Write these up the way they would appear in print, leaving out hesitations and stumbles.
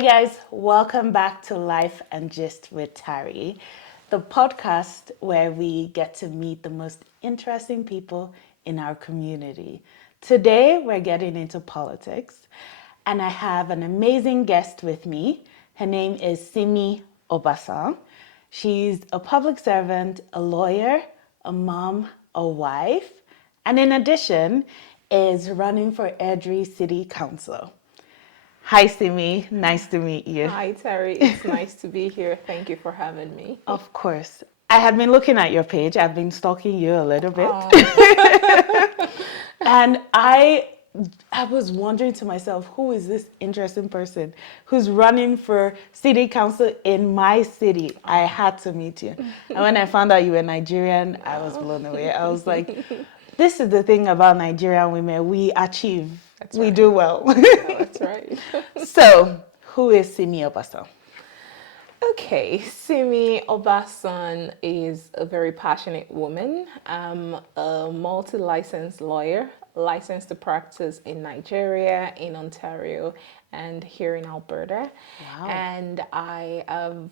guys, welcome back to Life and Gist with Tari, the podcast where we get to meet the most interesting people in our community. Today, we're getting into politics, and I have an amazing guest with me. Her name is Simi Obasan. She's a public servant, a lawyer, a mom, a wife, and in addition, is running for Airdrie City Council. Hi, Simi. Nice to meet you. Hi, Terry. It's nice to be here. Thank you for having me. Of course. I had been looking at your page. I've been stalking you a little bit. And I was wondering to myself, who is this interesting person who's running for city council in my city? I had to meet you. And when I found out you were Nigerian, I was blown away. I was like, this is the thing about Nigerian women. We achieve. We do well. That's right. So, who is Simi Obasan? Okay, Simi Obasan is a very passionate woman. I'm a multi-licensed lawyer, licensed to practice in Nigeria, in Ontario, and here in Alberta. Wow. And I have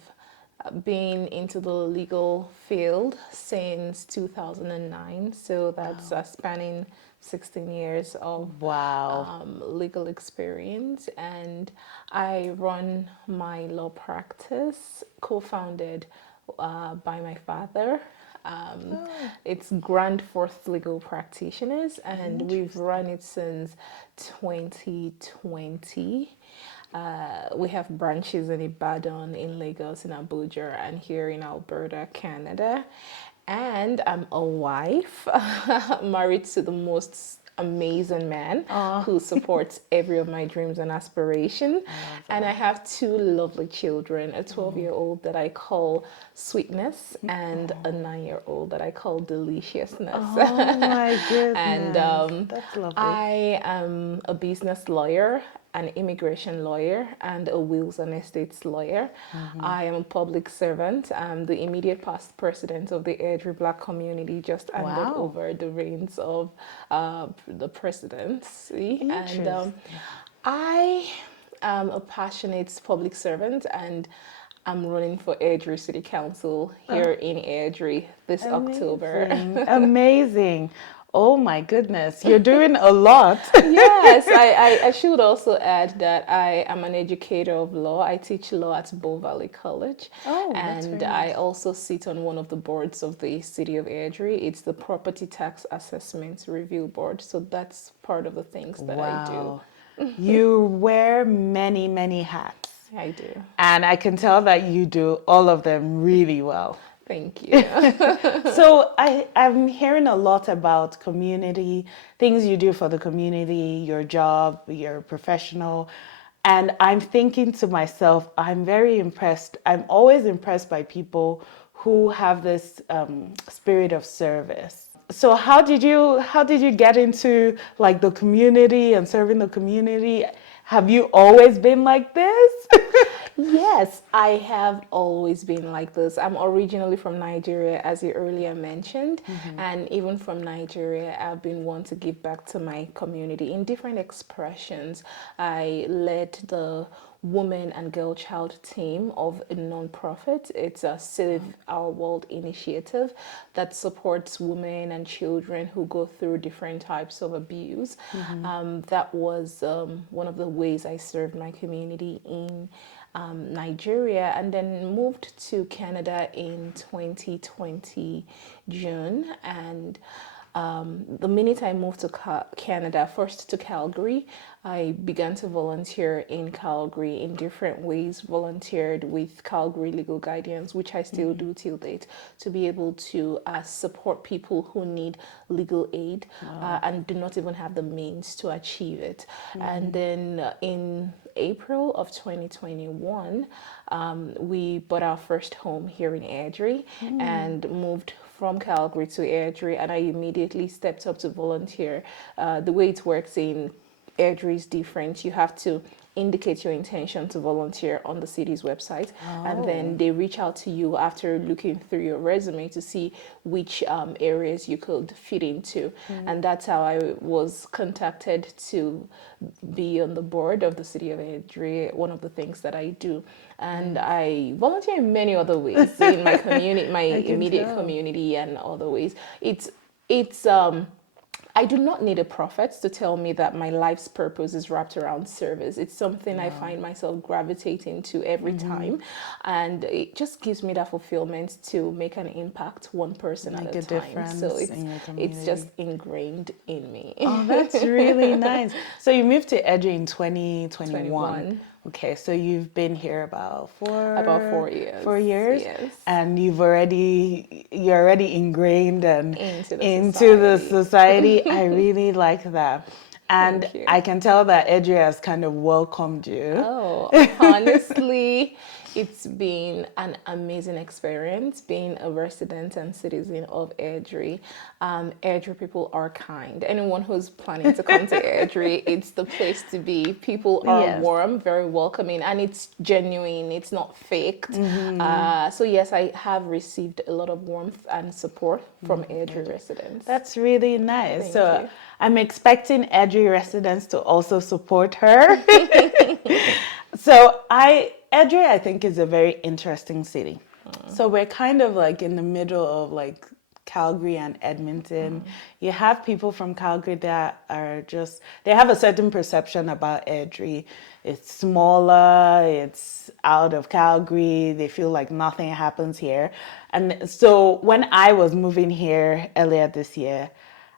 been into the legal field since 2009, so that's spanning 16 years of Wow. legal experience, and I run my law practice co-founded by my father. It's Grand Forth Legal Practitioners, and we've run it since 2020. We have branches in Ibadan, in Lagos, in Abuja, and here in Alberta, Canada. And I'm a wife, married to the most amazing man who supports every of my dreams and aspirations. And I have two lovely children, a 12-year-old that I call Sweetness and a 9-year-old that I call Deliciousness. Oh my goodness. And that's lovely. I am a business lawyer, an immigration lawyer, and a wills and estates lawyer. I am a public servant. I'm the immediate past president of the Airdrie Black community, just handed over the reins of the presidency. And I am a passionate public servant, and I'm running for Airdrie City Council here in Airdrie this October. Amazing. Oh my goodness, you're doing a lot. Yes, I should also add that I am an educator of law. I teach law at Bow Valley College. Oh, that's and very I nice. also sit on one of the boards of the City of Airdrie. It's the Property Tax Assessment Review Board. So that's part of the things that I do. You wear many, many hats. I do. And I can tell that you do all of them really well. Thank you. So I'm hearing a lot about community, things you do for the community, your job, your professional. And I'm thinking to myself, I'm very impressed. I'm always impressed by people who have this spirit of service. So how did you get into like the community and serving the community? Have you always been like this? Yes, I have always been like this. I'm originally from Nigeria, as you earlier mentioned, and even from Nigeria, I've been one to give back to my community in different expressions. I led the woman and girl child team of a non-profit. It's a Save Our World initiative that supports women and children who go through different types of abuse. That was one of the ways I served my community in Nigeria, and then moved to Canada in 2020 June. And the minute I moved to Canada, first to Calgary, I began to volunteer in Calgary in different ways. Volunteered with Calgary Legal Guidance, which I still do till date, to be able to support people who need legal aid and do not even have the means to achieve it. And then in April of 2021, we bought our first home here in Airdrie and moved from Calgary to Airdrie, and I immediately stepped up to volunteer. The way it works in Airdrie is different. You have to indicate your intention to volunteer on the city's website, and Oh. then they reach out to you after looking through your resume to see which areas you could fit into. And that's how I was contacted to be on the board of the city of Airdrie, one of the things that I do. And I volunteer in many other ways in my community, my I can immediate tell. community, and other ways. It's I do not need a prophet to tell me that my life's purpose is wrapped around service. It's something I find myself gravitating to every time. And it just gives me that fulfillment to make an impact one person Make at a a time. So difference in your it's just community. ingrained in me. Oh, that's really nice. So you moved to Airdrie in 2021. 21. Okay, so you've been here about About 4 years. 4 years, Yes. and you're already ingrained and Into the into the society. society. I really like that. And Thank you. I can tell that Airdrie has kind of welcomed you. Oh, honestly, it's been an amazing experience being a resident and citizen of Airdrie. Airdrie people are kind. Anyone who's planning to come to Airdrie, it's the place to be. People are Yes. warm, very welcoming, and it's genuine. It's not faked. So yes, I have received a lot of warmth and support from Airdrie residents. That's really nice. Thank So you. I'm expecting Airdrie residents to also support her. So Airdrie, I think, is a very interesting city. So we're kind of like in the middle of like Calgary and Edmonton. You have people from Calgary that are just, they have a certain perception about Airdrie. It's smaller, it's out of Calgary, they feel like nothing happens here. And so when I was moving here earlier this year,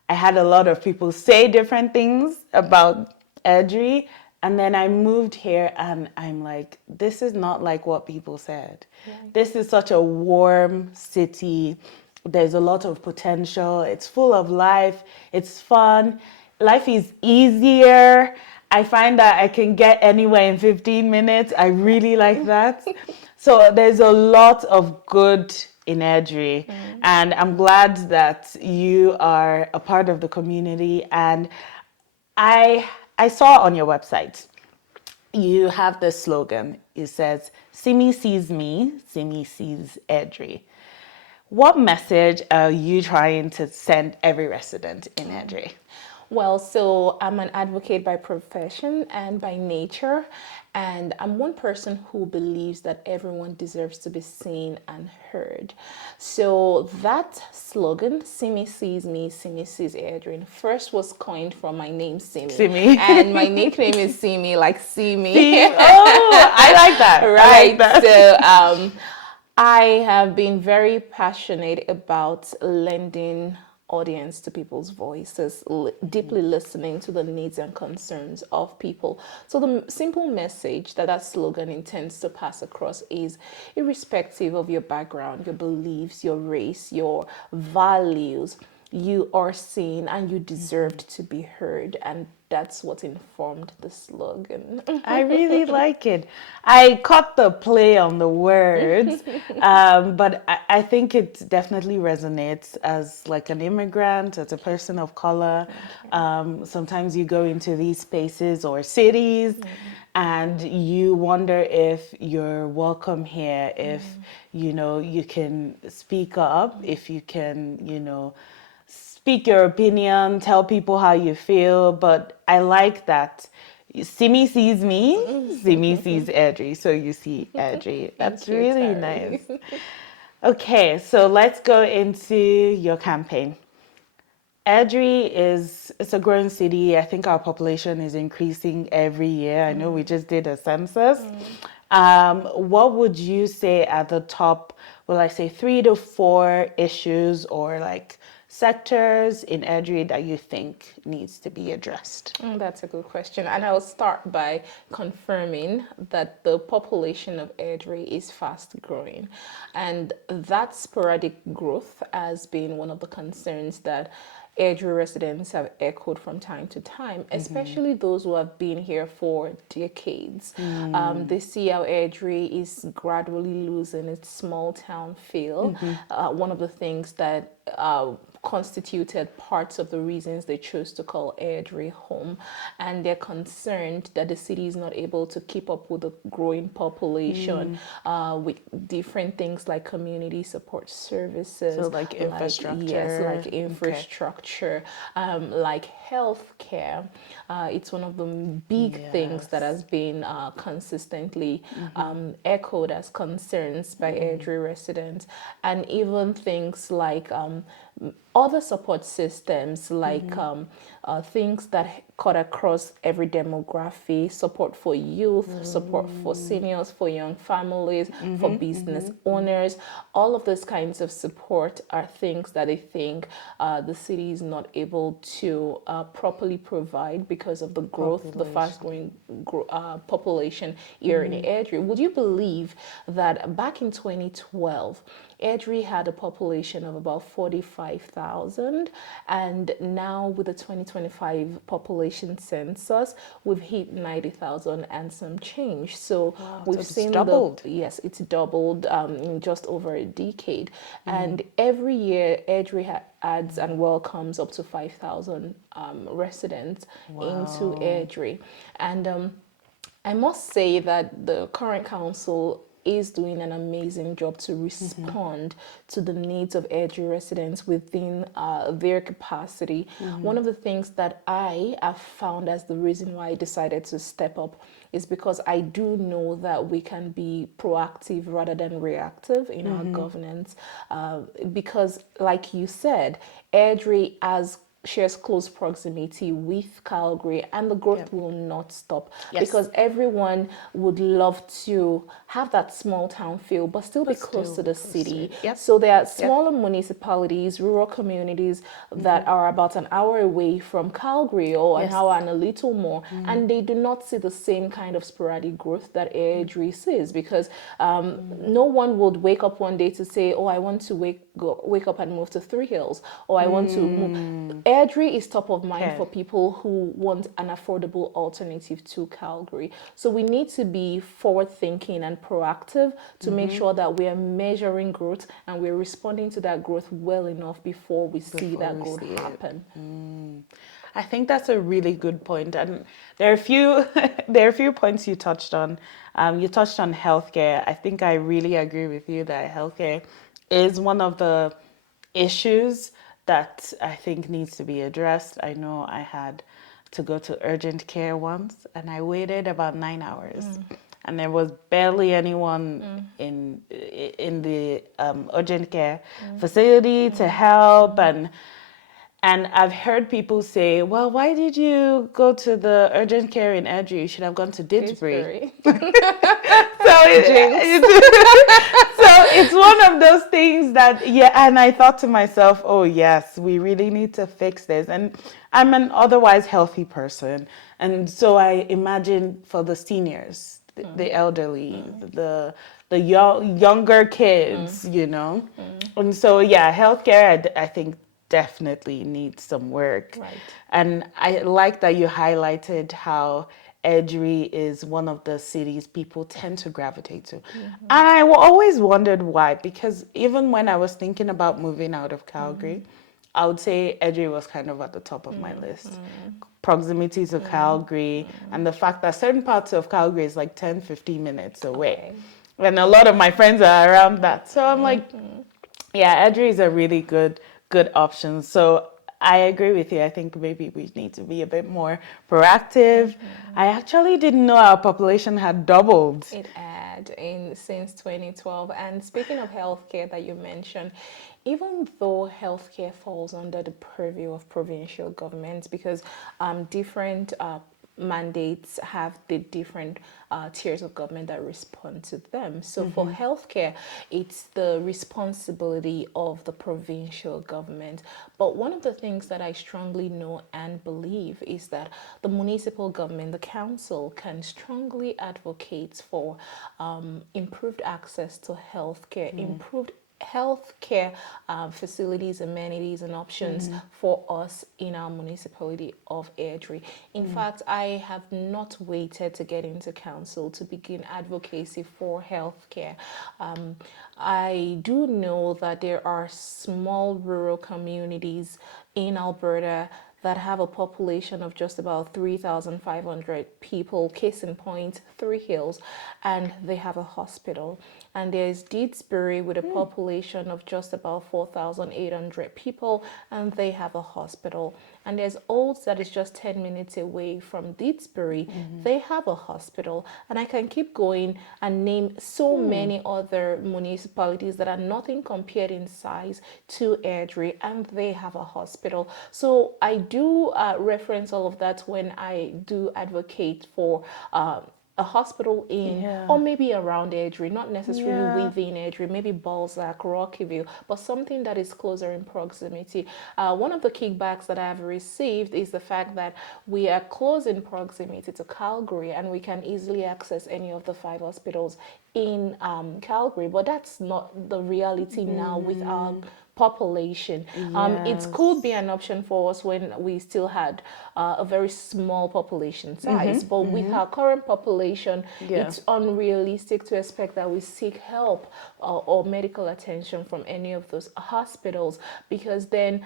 I had a lot of people say different things about Airdrie. And then I moved here and I'm like, this is not like what people said. This is such a warm city. There's a lot of potential. It's full of life. It's fun. Life is easier. I find that I can get anywhere in 15 minutes. I really like that. So there's a lot of good in Airdrie. And I'm glad that you are a part of the community. And I saw on your website, you have this slogan. It says, Simi sees me, Simi sees Airdrie. What message are you trying to send every resident in Airdrie? Well, so I'm an advocate by profession and by nature, and I'm one person who believes that everyone deserves to be seen and heard. So that slogan, Simi sees me, Simi sees Airdrie, first was coined from my name, Simi. Simi. And my nickname is Simi, like see me. Oh, I like that. Right. I like that. So I have been very passionate about lending audience to people's voices, deeply listening to the needs and concerns of people. So the simple message that that slogan intends to pass across is, irrespective of your background, your beliefs, your race, your values, you are seen and you deserved to be heard. And that's what informed the slogan. I really like it. I caught the play on the words, but I think it definitely resonates as like an immigrant, as a person of color. Sometimes you go into these spaces or cities and you wonder if you're welcome here, if, you know, you can speak up, if you can, you know, speak your opinion, tell people how you feel. But I like that Simi sees me, Simi sees Airdrie, so you see Airdrie. That's Thank you, really Terry. nice. Okay, so let's go into your campaign. Airdrie it's a growing city. I think our population is increasing every year. I know we just did a census. What would you say at the top, well, I say 3 to 4 issues or like sectors in Airdrie that you think needs to be addressed? That's a good question. And I'll start by confirming that the population of Airdrie is fast growing. And that sporadic growth has been one of the concerns that Airdrie residents have echoed from time to time, especially those who have been here for decades. They see how Airdrie is gradually losing its small town feel. One of the things that constituted parts of the reasons they chose to call Airdrie home, and they're concerned that the city is not able to keep up with the growing population with different things like community support services, So like infrastructure. yes, like Okay. infrastructure, like healthcare. It's one of the big things that Yes. has been consistently echoed as concerns by Airdrie residents, and even things like other support systems like things that cut across every demography, support for youth, support for seniors, for young families, for business owners. All of those kinds of support are things that I think the city is not able to properly provide because of the growth, the fast growing population here in Airdrie. Would you believe that back in 2012, Airdrie had a population of about 45,000, and now with the 2025 population census, we've hit 90,000 and some change. So we've so it's seen doubled. yes, it's doubled in just over a decade, and every year Airdrie adds and welcomes up to 5,000 residents into Airdrie, and I must say that the current council is doing an amazing job to respond to the needs of Airdrie residents within their capacity. One of the things that I have found as the reason why I decided to step up is because I do know that we can be proactive rather than reactive in our governance. Because, like you said, Airdrie shares close proximity with Calgary, and the growth will not stop because everyone would love to have that small town feel but still be close to the city. Yep. So there are smaller municipalities, rural communities that are about an hour away from Calgary or an hour and a little more, and they do not see the same kind of sporadic growth that Airdrie sees because no one would wake up one day to say, oh, I want to wake up and move to Three Hills, or I want to move. Airdrie is top of mind for people who want an affordable alternative to Calgary. So we need to be forward thinking and proactive to make sure that we are measuring growth and we're responding to that growth well enough before we see that growth happen. I think that's a really good point, and there are a few there are a few points you touched on. You touched on healthcare. I think I really agree with you that healthcare is one of the issues that I think needs to be addressed. I know I had to go to urgent care once, and I waited about 9 hours, and there was barely anyone in the urgent care facility to help. And I've heard people say, well, why did you go to the urgent care in Airdrie? You should have gone to Didsbury. So it's one of those things that, and I thought to myself, oh, yes, we really need to fix this. And I'm an otherwise healthy person. And so I imagine for the seniors, the elderly, the younger kids, And so, healthcare, I think, definitely needs some work. Right. And I like that you highlighted how Airdrie is one of the cities people tend to gravitate to. And I always wondered why, because even when I was thinking about moving out of Calgary, I would say Airdrie was kind of at the top of my list. Proximity to Calgary, and the fact that certain parts of Calgary is like 10, 15 minutes away. And a lot of my friends are around that. So I'm like, Airdrie is a really good option. So I agree with you. I think maybe we need to be a bit more proactive. I actually didn't know our population had doubled. It had since 2012. And speaking of healthcare that you mentioned, even though healthcare falls under the purview of provincial governments, because different mandates have the different tiers of government that respond to them. So for healthcare, it's the responsibility of the provincial government. But one of the things that I strongly know and believe is that the municipal government, the council, can strongly advocate for improved access to healthcare, improved healthcare facilities, amenities, and options for us in our municipality of Airdrie. In fact, I have not waited to get into council to begin advocacy for healthcare. I do know that there are small rural communities in Alberta that have a population of just about 3,500 people, case in point, Three Hills, and they have a hospital. And there's Deedsbury with a population of just about 4,800 people, and they have a hospital. And there's Olds that is just 10 minutes away from Deedsbury. They have a hospital. And I can keep going and name so many other municipalities that are nothing compared in size to Airdrie, and they have a hospital. So I do reference all of that when I do advocate for a hospital in or maybe around Airdrie, not necessarily within Airdrie, maybe Balzac, Rockyville, but something that is closer in proximity. One of the kickbacks that I have received is the fact that we are close in proximity to Calgary and we can easily access any of the 5 hospitals in Calgary, but that's not the reality now with our population. It could be an option for us when we still had a very small population size, but with our current population, it's unrealistic to expect that we seek help or medical attention from any of those hospitals, because then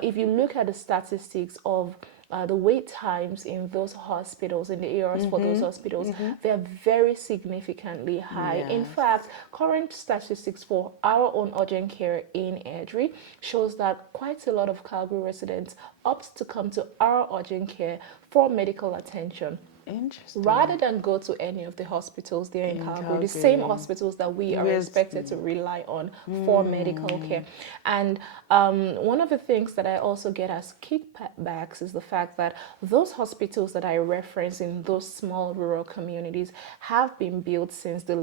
if you look at the statistics of the wait times in those hospitals, in the areas for those hospitals, they are very significantly high. In fact, current statistics for our own urgent care in Airdrie shows that quite a lot of Calgary residents opt to come to our urgent care for medical attention. Interesting. Rather than go to any of the hospitals there in Calgary, the same hospitals that we are expected to rely on for medical care. And one of the things that I also get as kickbacks is the fact that those hospitals that I reference in those small rural communities have been built since the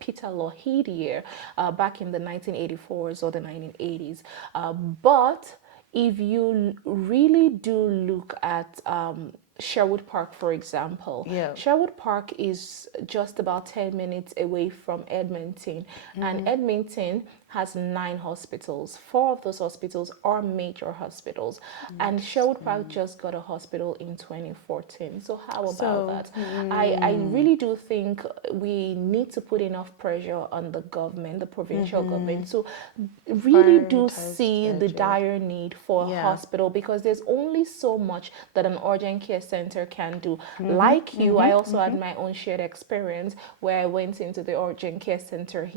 Peter Lohidier, back in the 1984s or the 1980s. But if you really do look at Sherwood Park, for example. Sherwood Park is just about 10 minutes away from Edmonton, and Edmonton has 9 hospitals. 4 of those hospitals are major hospitals, and Sherwood Park just got a hospital in 2014. So how about that? I really do think we need to put enough pressure on the government, the provincial government, to really do see the dire need for a hospital, because there's only so much that an urgent care center can do. Like you, I also had my own shared experience where I went into the urgent care center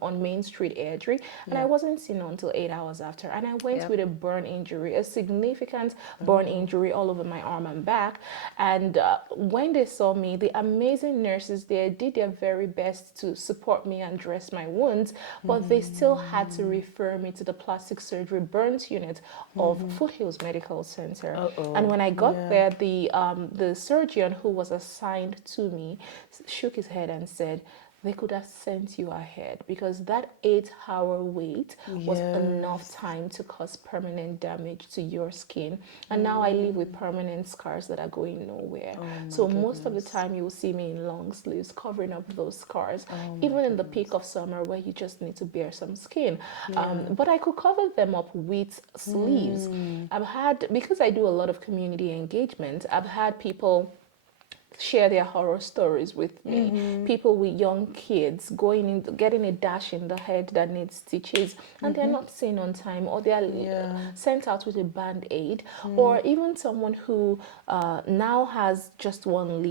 on Main Street, Airdrie, and I wasn't seen until 8 hours after. And I went with a burn injury, a significant burn injury all over my arm and back. And when they saw me, the amazing nurses there did their very best to support me and dress my wounds, but they still had to refer me to the plastic surgery burns unit of Foothills Medical Center. And when I got there, the surgeon who was assigned to me shook his head and said, they could have sent you ahead, because that 8-hour wait was enough time to cause permanent damage to your skin. And now I live with permanent scars that are going nowhere. So most of the time you will see me in long sleeves covering up those scars, even in the peak of summer where you just need to bear some skin. But I could cover them up with sleeves. Because I do a lot of community engagement, I've had people share their horror stories with me. People with young kids going in, getting a dash in the head that needs stitches, and they're not seen on time, or they're sent out with a band-aid, or even someone who now has just one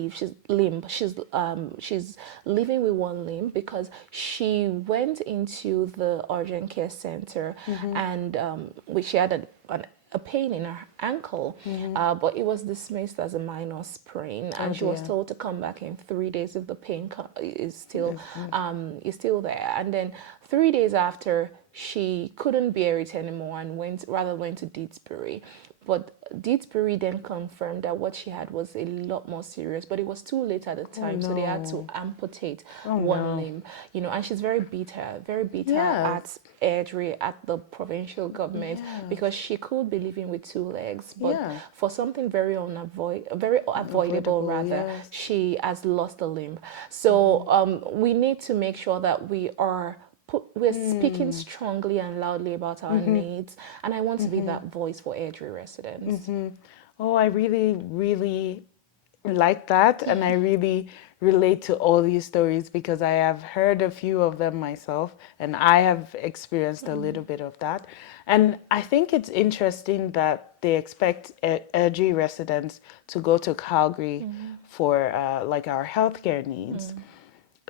limb. She's living with one limb because she went into the urgent care center and she had a pain in her ankle, but it was dismissed as a minor sprain, and she was told to come back in 3 days if the pain is still there. And then 3 days after, she couldn't bear it anymore and went to Deedsbury. But Deedsbury then confirmed that what she had was a lot more serious, but it was too late at the time, so they had to amputate one limb. And she's very bitter at Airdrie, at the provincial government, because she could be living with 2 legs, but for something very avoidable rather, she has lost a limb. So we need to make sure that we are we're speaking strongly and loudly about our needs, and I want to be that voice for Airdrie residents. Oh, I really, really like that. And I really relate to all these stories because I have heard a few of them myself and I have experienced a little bit of that. And I think it's interesting that they expect Airdrie residents to go to Calgary for like our healthcare needs.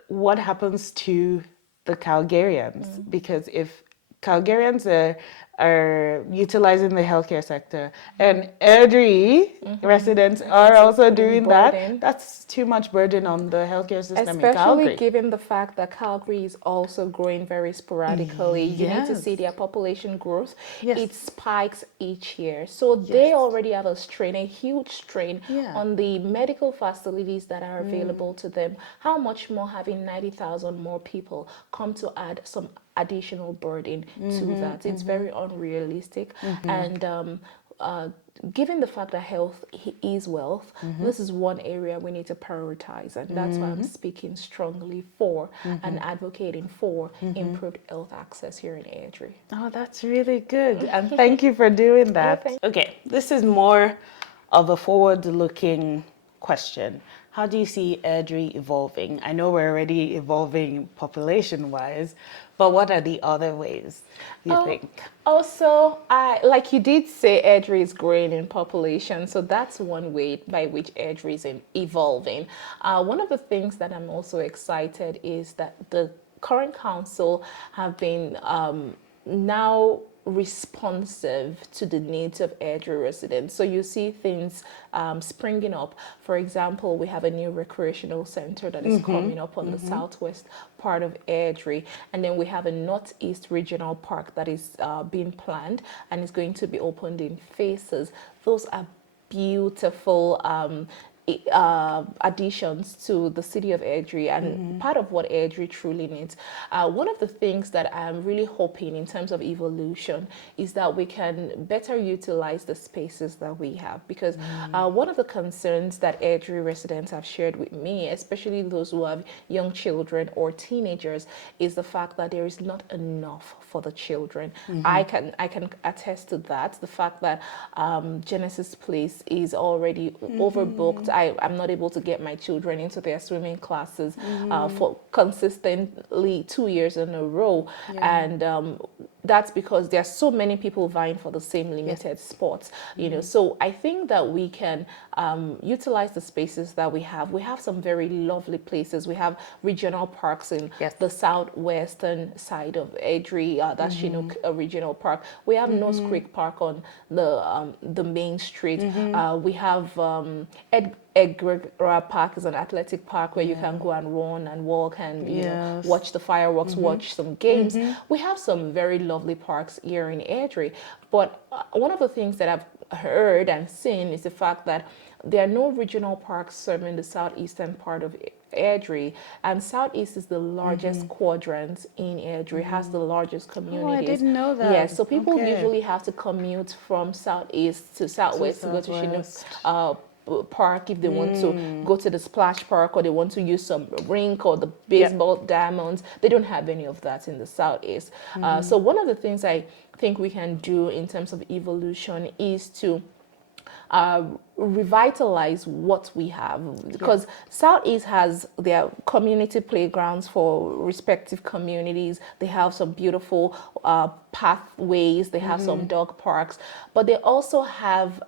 What happens to the Calgarians? Because if Calgarians are utilizing the healthcare sector and Airdrie residents are also doing that, Burden. that's too much burden on the healthcare system in Especially Calgary. given the fact that Calgary is also growing very sporadically. You need to see Yes. their population growth. Yes. It spikes each year. So they already have a strain, a huge strain Yeah. on the medical facilities that are available to them. How much more having 90,000 more people come to add some additional burden to that? It's very unrealistic. And given the fact that health is wealth, this is one area we need to prioritize, and that's why I'm speaking strongly for and advocating for improved health access here in Airdrie. Oh, that's really good. And thank you for doing that. Okay, this is more of a forward-looking question. How do you see Airdrie evolving? I know we're already evolving population-wise, but what are the other ways you think? Also, like you did say, Airdrie is growing in population, so that's one way by which Airdrie is evolving. One of the things that I'm also excited is that the current council have been now responsive to the needs of Airdrie residents. So you see things springing up. For example, we have a new recreational center that is coming up on the southwest part of Airdrie, and then we have a northeast regional park that is being planned and is going to be opened in phases. Those are beautiful additions to the city of Airdrie and part of what Airdrie truly needs. One of the things that I'm really hoping in terms of evolution is that we can better utilize the spaces that we have, because one of the concerns that Airdrie residents have shared with me, especially those who have young children or teenagers, is the fact that there is not enough for the children. I can attest to that. The fact that Genesis Place is already overbooked. I'm not able to get my children into their swimming classes for consistently 2 years in a row, and that's because there are so many people vying for the same limited spots. You know, so I think that we can utilize the spaces that we have. We have some very lovely places. We have regional parks in the southwestern side of Airdrie. That's Chinook Regional Park. We have Nose Creek Park on the main street. We have Airdrie Park is an athletic park where you can go and run and walk and you know, watch the fireworks, watch some games. We have some very lovely parks here in Airdrie. But one of the things that I've heard and seen is the fact that there are no regional parks serving the southeastern part of Airdrie, and Southeast is the largest quadrant in Airdrie, has the largest communities. Oh, I didn't know that. Yeah, so people usually have to commute from Southeast to Southwest to go to Chinook Park if they want to go to the splash park, or they want to use some rink or the baseball diamonds. They don't have any of that in the Southeast. So one of the things I think we can do in terms of evolution is to revitalize what we have, because Southeast has their community playgrounds for respective communities. They have some beautiful pathways, they have some dog parks, but they also have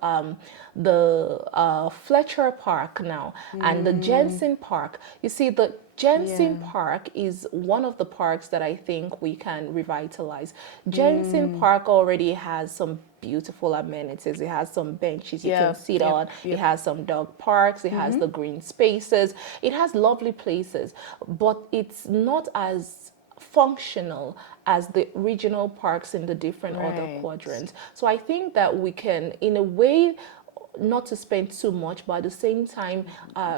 the Fletcher Park now and the Jensen Park. You see, the Jensen Park is one of the parks that I think we can revitalize. Jensen Park already has some beautiful amenities. It has some benches you can sit on. It has some dog parks. It has the green spaces. It has lovely places, but it's not as functional as the regional parks in the different other quadrants. So I think that we can, in a way, not to spend too much, but at the same time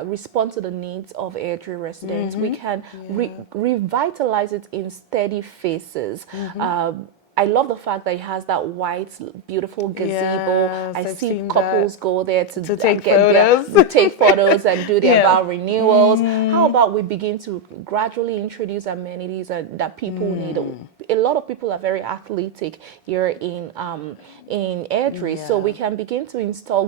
respond to the needs of Airdrie residents. We can revitalize it in steady phases. I love the fact that it has that white, beautiful gazebo. Yes, I I've see seen that. couples go there to Take get photos. their take photos and do their Yeah. vow renewals. How about we begin to gradually introduce amenities that people need? A lot of people are very athletic here in Airdrie, so we Yeah. can begin to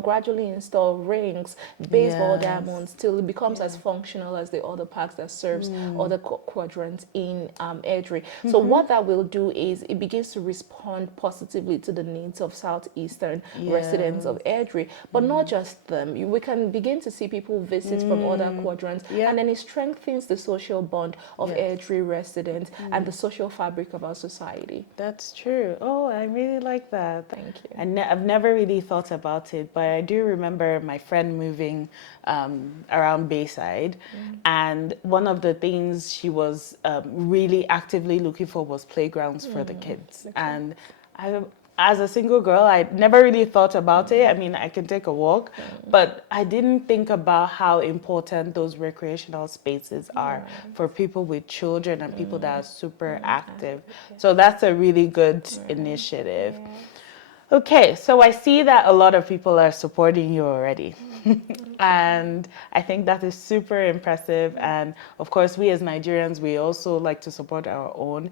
gradually install rings, baseball Yes. diamonds, till it becomes as Yeah. functional as the other parks that serves other quadrants in Airdrie. So what that will do is it begins to respond positively to the needs of southeastern residents of Yes. Airdrie, but not just them. We can begin to see people visit from other quadrants, Yeah. and then it strengthens the social bond of Yes. Airdrie residents and the social fabric of our society. That's true. Oh, I really like that. Thank you. I've never really thought about it, but I do remember my friend moving around Bayside, and one of the things she was really actively looking for was playgrounds for the kids. And I, as a single girl, I never really thought about it. I mean, I can take a walk, but I didn't think about how important those recreational spaces are for people with children and people that are super active. So that's a really good initiative. Okay, so I see that a lot of people are supporting you already. And I think that is super impressive. And of course, we as Nigerians, we also like to support our own.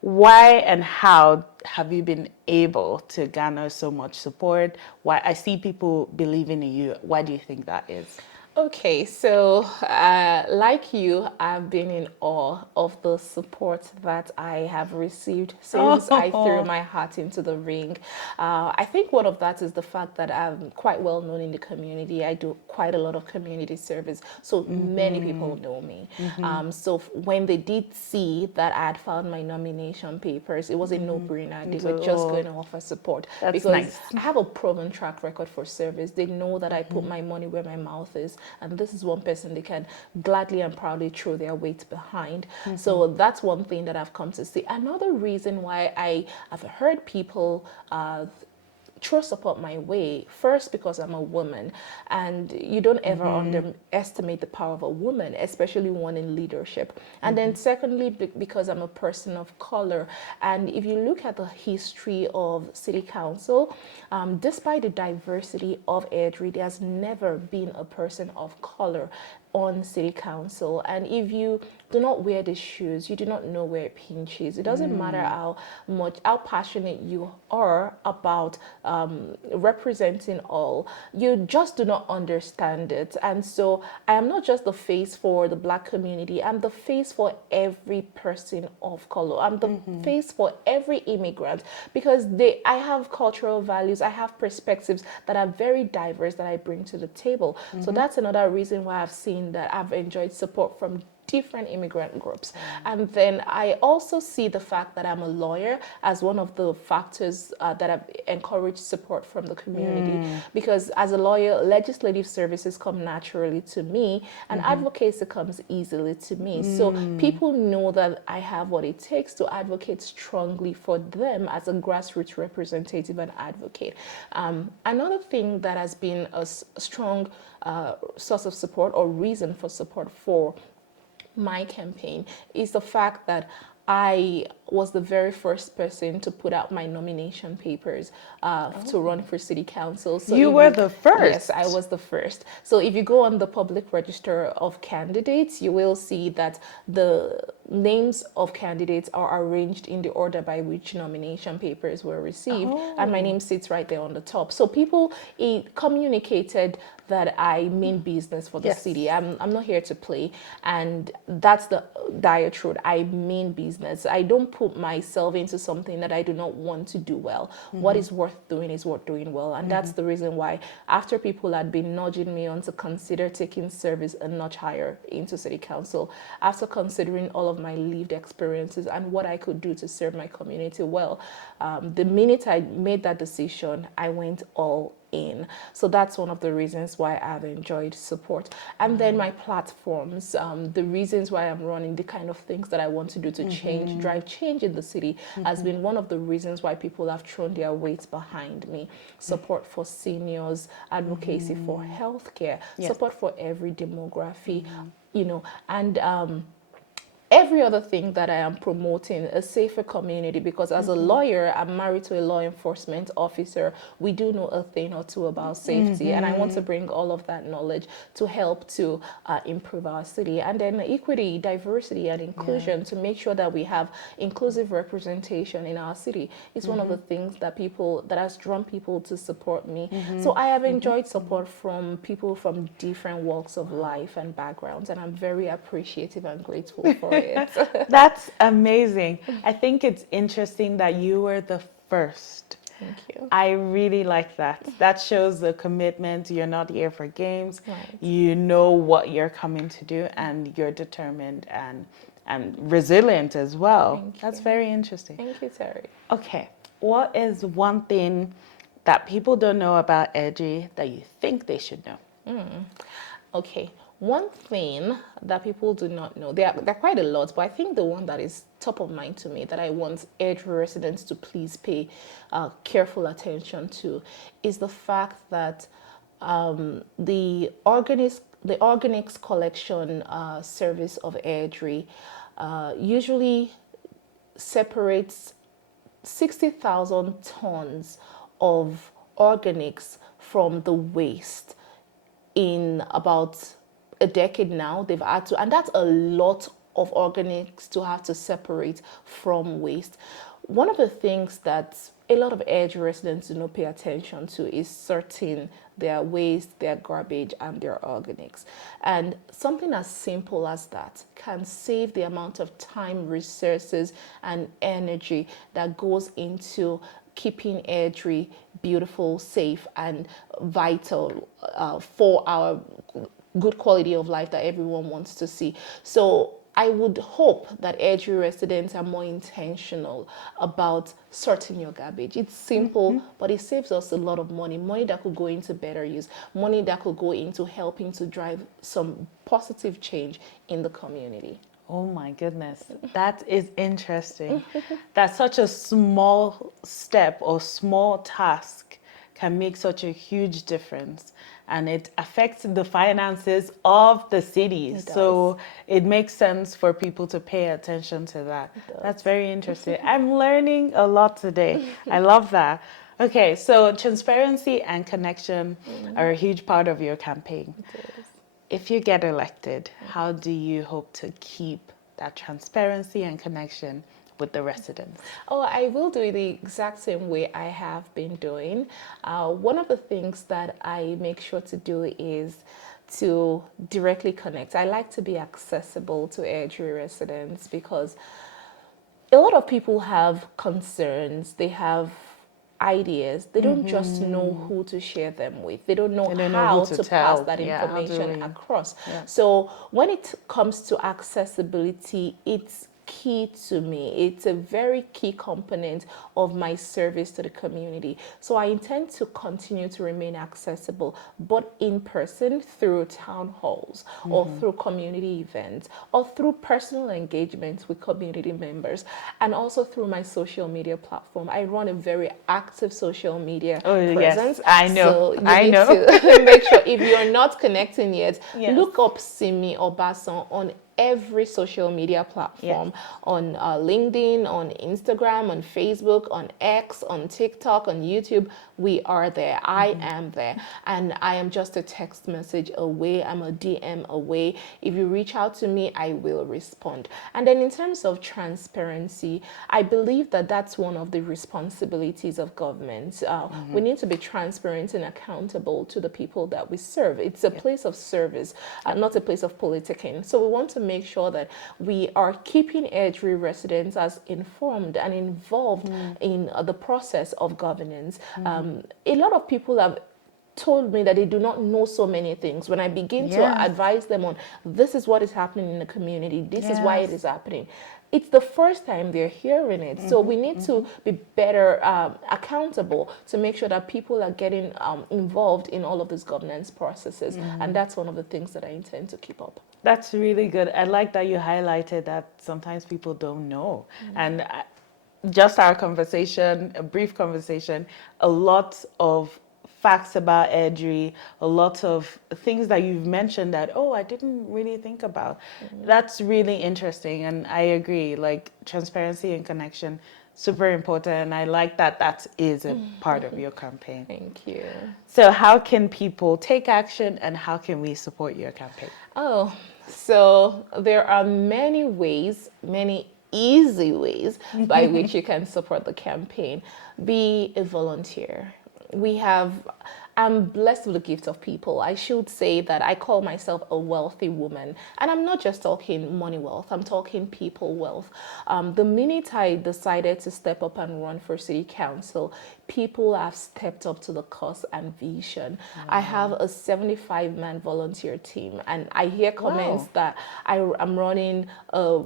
Why and how have you been able to garner so much support? Why I see people believing in you. Why do you think that is? Okay, so like you, I've been in awe of the support that I have received since I threw Oh, my hat into the ring. I think one of that is the fact that I'm quite well known in the community. I do quite a lot of community service, so many people know me. So when they did see that I had filed my nomination papers, it was a no-brainer. They were just going to offer support that's because nice. I have a proven track record for service. They know that I put my money where my mouth is, and this is one person they can gladly and proudly throw their weight behind. So that's one thing that I've come to see. Another reason why I have heard people throw support my way, first because I'm a woman, and you don't ever underestimate the power of a woman, especially one in leadership. And then secondly, because I'm a person of color. And if you look at the history of city council, despite the diversity of Airdrie, there's never been a person of color on city council. And if you do not wear the shoes, you do not know where it pinches. It doesn't matter how passionate you are about representing all, you just do not understand it. And so I am not just the face for the Black community, I'm the face for every person of color. I'm the face for every immigrant, because I have cultural values, I have perspectives that are very diverse that I bring to the table. So that's another reason why I've seen that I've enjoyed support from different immigrant groups. And then I also see the fact that I'm a lawyer as one of the factors that have encouraged support from the community. Because as a lawyer, legislative services come naturally to me, and advocacy comes easily to me. So people know that I have what it takes to advocate strongly for them as a grassroots representative and advocate. Another thing that has been a strong source of support or reason for support for my campaign is the fact that I was the very first person to put out my nomination papers to run for city council. So You if were you, the yes, I first. was the first. So if you go on the public register of candidates, you will see that the names of candidates are arranged in the order by which nomination papers were received, and my name sits right there on the top. So people communicated that I mean business for the Yes. city. I'm not here to play, and that's the dire truth. I mean business. I don't put myself into something that I do not want to do well. What is worth doing is worth doing well, and that's the reason why, after people had been nudging me on to consider taking service a notch higher into city council, after considering all of my lived experiences and what I could do to serve my community well, the minute I made that decision, I went all in. So that's one of the reasons why I've enjoyed support. And then my platforms, the reasons why I'm running, the kind of things that I want to do to change, drive change in the city, has been one of the reasons why people have thrown their weight behind me. Support for seniors, advocacy for healthcare, Yes. support for every demography, and every other thing that I am promoting, a safer community, because as a lawyer, I'm married to a law enforcement officer. We do know a thing or two about safety, and I want to bring all of that knowledge to help to improve our city. And then equity, diversity, and inclusion, to make sure that we have inclusive representation in our city is one of the things that has drawn people to support me. So I have enjoyed support from people from different walks of life and backgrounds, and I'm very appreciative and grateful for it. That's amazing. I think it's interesting that you were the first. Thank you. I really like that. That shows the commitment. You're not here for games. Right. You know what you're coming to do, and you're determined and resilient as well. Thank That's you. very interesting. Thank you, Terry. Okay, what is one thing that people don't know about Airdrie that you think they should know? Okay, one thing that people do not know, there are quite a lot, but I think the one that is top of mind to me that I want Airdrie residents to please pay careful attention to is the fact that the organics collection service of Airdrie usually separates 60,000 tons of organics from the waste in about a decade now. They've had to, and that's a lot of organics to have to separate from waste. One of the things that a lot of Airdrie residents do not pay attention to is sorting their waste, their garbage, and their organics. And something as simple as that can save the amount of time, resources, and energy that goes into keeping Airdrie beautiful, safe, and vital for our good quality of life that everyone wants to see. So I would hope that Airdrie residents are more intentional about sorting your garbage. It's simple, but it saves us a lot of money that could go into better use, money that could go into helping to drive some positive change in the community. Oh my goodness, that is interesting. That such a small step or small task can make such a huge difference, and it affects the finances of the city. So it makes sense for people to pay attention to that. That's very interesting. I'm learning a lot today. I love that. Okay, so transparency and connection are a huge part of your campaign. If you get elected, how do you hope to keep that transparency and connection with the residents? Oh, I will do it the exact same way I have been doing. One of the things that I make sure to do is to directly connect. I like to be accessible to Airdrie residents because a lot of people have concerns. They have ideas. They don't just know who to share them with. They don't know how to pass that information across. So when it comes to accessibility, it's key to me. It's a very key component of my service to the community. So I intend to continue to remain accessible, but in person through town halls or through community events or through personal engagements with community members, and also through my social media platform. I run a very active social media presence. Yes, I know. So you need to make sure, if you're not connecting yet, look up Simi Obasan on every social media platform, on LinkedIn, on Instagram, on Facebook, on X, on TikTok, on YouTube. We are there. I am there. And I am just a text message away. I'm a DM away. If you reach out to me, I will respond. And then in terms of transparency, I believe that that's one of the responsibilities of government. We need to be transparent and accountable to the people that we serve. It's a place of service, not a place of politicking. So we want to make sure that we are keeping Airdrie residents as informed and involved in the process of governance. A lot of people have told me that they do not know so many things. When I begin to advise them on this is what is happening in the community, this is why it is happening, it's the first time they're hearing it. So we need to be better accountable to make sure that people are getting involved in all of these governance processes. And that's one of the things that I intend to keep up. That's really good. I like that you highlighted that sometimes people don't know. And just our conversation, a brief conversation, a lot of facts about Airdrie, a lot of things that you've mentioned that, oh, I didn't really think about. That's really interesting. And I agree, like transparency and connection, super important. And I like that that is a part of your campaign. Thank you. So how can people take action and how can we support your campaign? Oh, so there are many ways, many easy ways by which you can support the campaign. Be a volunteer. We have, I'm blessed with the gift of people. I should say that I call myself a wealthy woman. And I'm not just talking money wealth, I'm talking people wealth. The minute I decided to step up and run for city council, people have stepped up to the cause and vision. I have a 75-man volunteer team, and I hear comments that I'm running a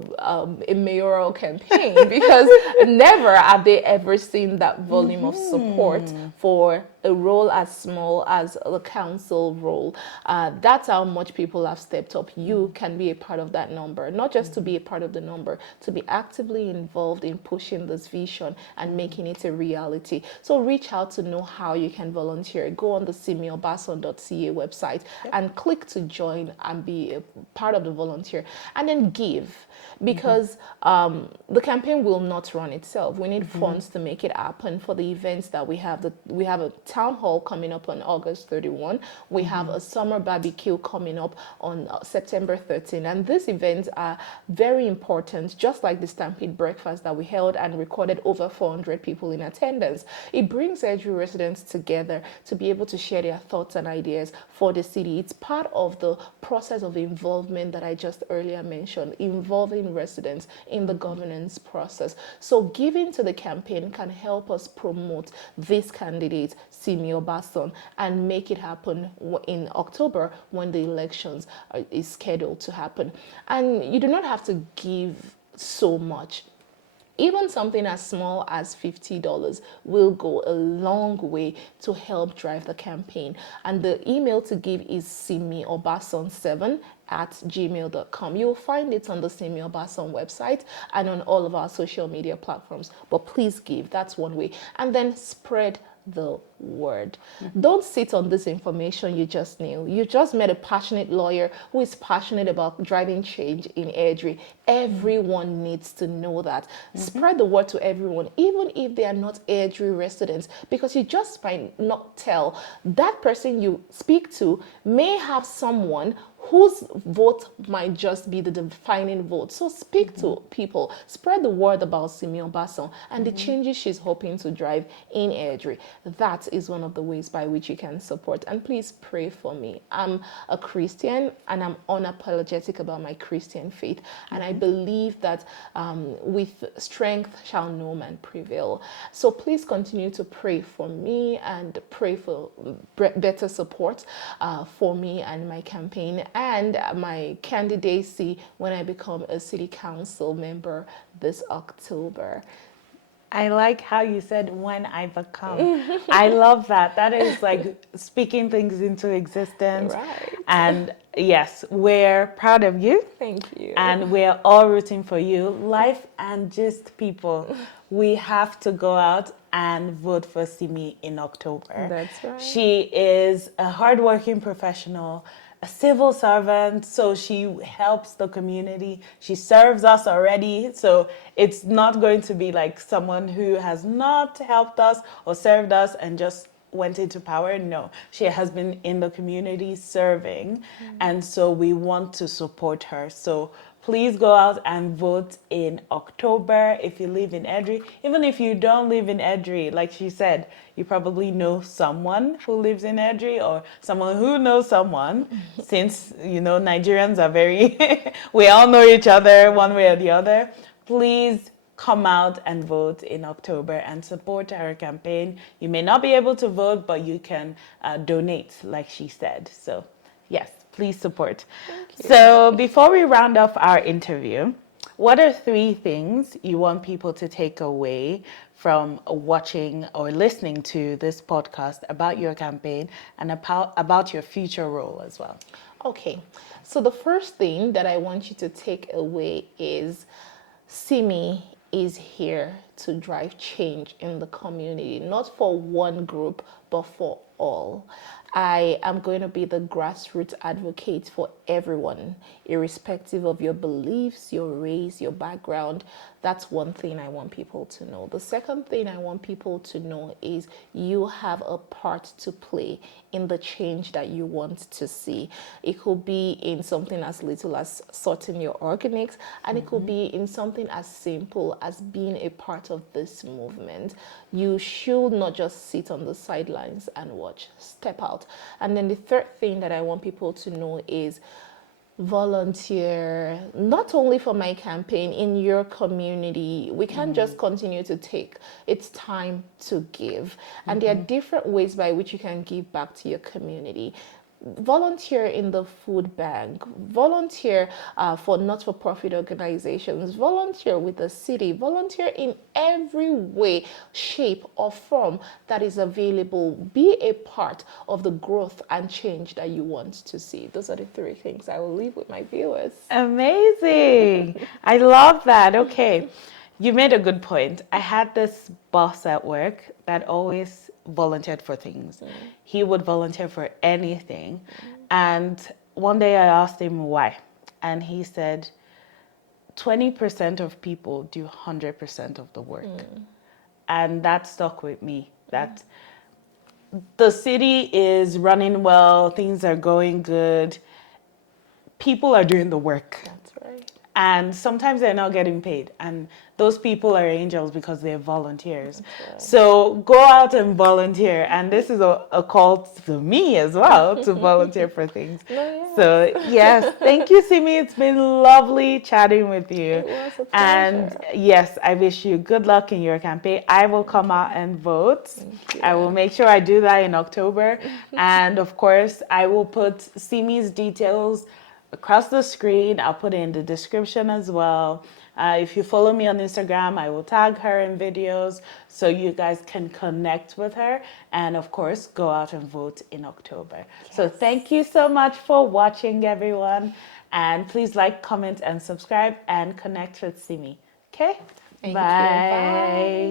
mayoral campaign because never have they ever seen that volume of support for a role as small as the council role. That's how much people have stepped up. You can be a part of that number, not just to be a part of the number, to be actively involved in pushing this vision and making it a reality. So reach out to know how you can volunteer. Go on the simiobasan.ca website and click to join and be a part of the volunteer, and then give, because the campaign will not run itself. We need funds to make it happen for the events that we have. We have a town hall coming up on August 31. We have a summer barbecue coming up on September 13. And these events are very important, just like the Stampede breakfast that we held and recorded over 400 people in attendance. It brings Airdrie residents together to be able to share their thoughts and ideas for the city. It's part of the process of involvement that I just earlier mentioned, involving residents in the governance process. So giving to the campaign can help us promote this candidate, Simi Obasan, and make it happen in October when the elections is scheduled to happen. And you do not have to give so much. Even something as small as $50 will go a long way to help drive the campaign. And the email to give is simiobasan7@gmail.com. You'll find it on the Simi Obasan website and on all of our social media platforms. But please give. That's one way. And then spread the word. Don't sit on this information you just knew. You just met a passionate lawyer who is passionate about driving change in Airdrie. Everyone needs to know that. Spread the word to everyone, even if they are not Airdrie residents, because you just might not tell. That person you speak to may have someone whose vote might just be the defining vote. So speak to people, spread the word about Simi Obasan and the changes she's hoping to drive in Airdrie. That is one of the ways by which you can support. And please pray for me. I'm a Christian and I'm unapologetic about my Christian faith. And I believe that with strength shall no man prevail. So please continue to pray for me and pray for better support for me and my campaign and my candidacy when I become a city council member this October. I like how you said when I become. I love that. That is like speaking things into existence. Right. And yes, we're proud of you. Thank you. And we're all rooting for you. Life and just people. We have to go out and vote for Simi in October. That's right. She is a hardworking professional, a civil servant, so she helps the community. She serves us already, so it's not going to be like someone who has not helped us or served us and just went into power. No, she has been in the community serving, and so we want to support her. So please go out and vote in October if you live in Airdrie. Even if you don't live in Airdrie, like she said, you probably know someone who lives in Airdrie or someone who knows someone. Since, you know, Nigerians are very, we all know each other one way or the other. Please come out and vote in October and support her campaign. You may not be able to vote, but you can donate, like she said. So yes, please support. So before we round off our interview, what are 3 things you want people to take away from watching or listening to this podcast about your campaign and about your future role as well? Okay, so the first thing that I want you to take away is Simi is here to drive change in the community, not for one group, but for all. I am going to be the grassroots advocate for everyone, irrespective of your beliefs, your race, your background. That's one thing I want people to know. The second thing I want people to know is you have a part to play in the change that you want to see. It could be in something as little as sorting your organics, and it could be in something as simple as being a part of this movement. You should not just sit on the sidelines and watch. Step out. And then the third thing that I want people to know is volunteer, not only for my campaign, in your community. We can't just continue to take. It's time to give. And there are different ways by which you can give back to your community. Volunteer in the food bank, volunteer for not-for-profit organizations, volunteer with the city, volunteer in every way, shape, or form that is available. Be a part of the growth and change that you want to see. Those are the three things I will leave with my viewers. Amazing. I love that. Okay. You made a good point. I had this boss at work that always volunteered for things. He would volunteer for anything. And one day I asked him why. And he said, 20% of people do 100% of the work. And that stuck with me. That the city is running well, things are going good. People are doing the work. That's right. And sometimes they're not getting paid. And those people are angels because they're volunteers. Right. So go out and volunteer. And this is a call to me as well to volunteer for things. Yes. So yes, thank you, Simi. It's been lovely chatting with you. It was a pleasure. And yes, I wish you good luck in your campaign. I will come out and vote. I will make sure I do that in October. And of course, I will put Simi's details across the screen. I'll put it in the description as well. If you follow me on Instagram, I will tag her in videos so you guys can connect with her. And of course, go out and vote in October. Yes. So thank you so much for watching, everyone. And please like, comment, and subscribe and connect with Simi. Okay? Thank Bye. You. Bye.